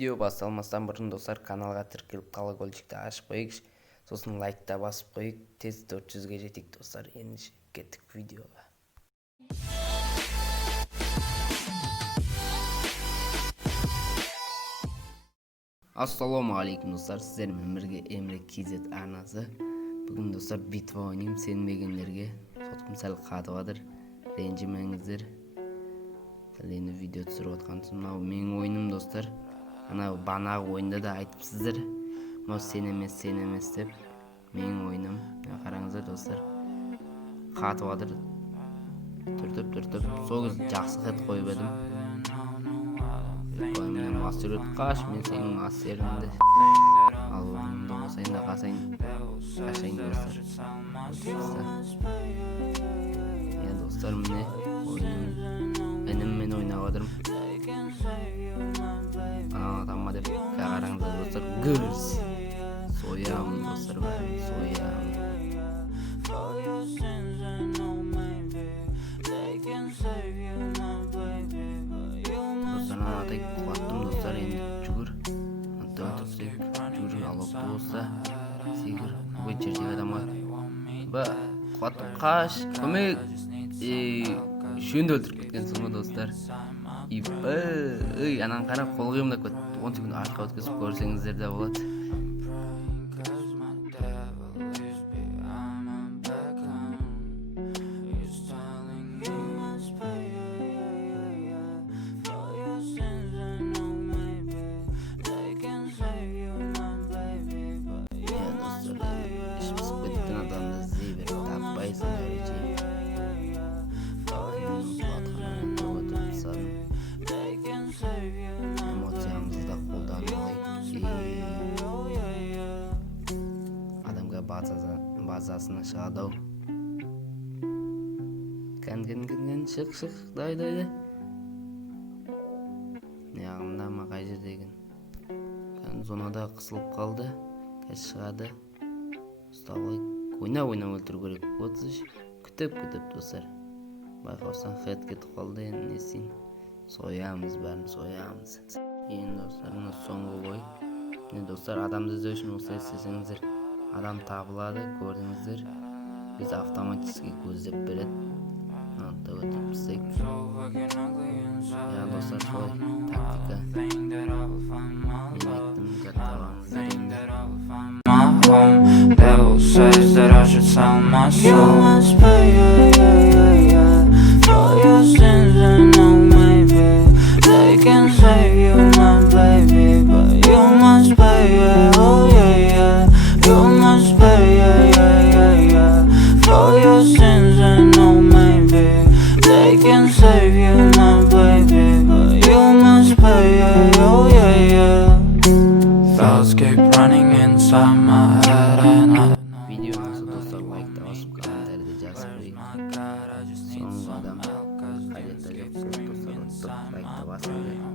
Видео басталмастан бұрын достар каналға тіркеліп колокольчикті ашып қойыңыз. Сосын лайкта басып қойып, тез 400-ге жетейік достар. Ендеше кеттік видеоға. Ассаламу алейкум достар, сіздермен бірге Emre KZ арнасы. Бүгін достар битва ойнайым, сенбегендерге. Сотқым сәл қатывадыр, ренжімеңіздер. Сәлені видео түсіріп отқансын, мынау менің ойыным достар. Ана банағы ойында да айтыпсыздар. Мынау сен емес деп. Менің ойыным. Қараңыздар достар. Қатывадыр. Түртіп. Сол кез жақсы қет қойып едім. Мен мастер өтіп қаш, мен сенің мастеріңді. Ал ойынымды қосайын да қашайын достар. Достар, міне ойыным. Ініммен ойнап отырмын. Атама деп қараңыздар достар. Гүрс. Соямын достар, бәрін соямын. Достар, атай қуаттым достар, енді жүгір. Жүгір алып болса сегір. Бұл жердегі адамға қуаттым, қаш, көмек. Үшеуінде өлтіріп кеткенсің ғой достар. Анан қарап қол қиымдап кет. 10 секунд артқа өткізіп көрсеңіздер де болады. Базасына шығады ау. Кән, шық, дайды. Неғымда ма қай жерде екен? Кән зонада қысылып қалды. Кәс шығады. Ұстауға ойнап өлтіру керек. Күтіп достар. Байқаусан хет кетіп қалды. Несін? Соямыз бәрін, соямыз. Енді достар, мұны соңғы қой. Достар, адамды іздеу үшін осылай істесеңіздер, адам табылады, көрдіңіздер. Біз автоматически көздеп береді. Нотта өтіп істейік. Достар, солай тактика. Мен айттым, жаттағаныздар енді. Devil says that I should sell my soul. You must pay, for your sins and no maybe they can save you, my baby, but you must pay, oh yeah. You must pay, for your sins and no maybe they can save you, my baby, but you must pay, oh yeah. Thoughts keep running inside my head and I video nasıl dostlar, like'da basıp komentarda жазып қойыңыз. Соңғы адам қажетті жоқ, достар, like'да басыңыздар.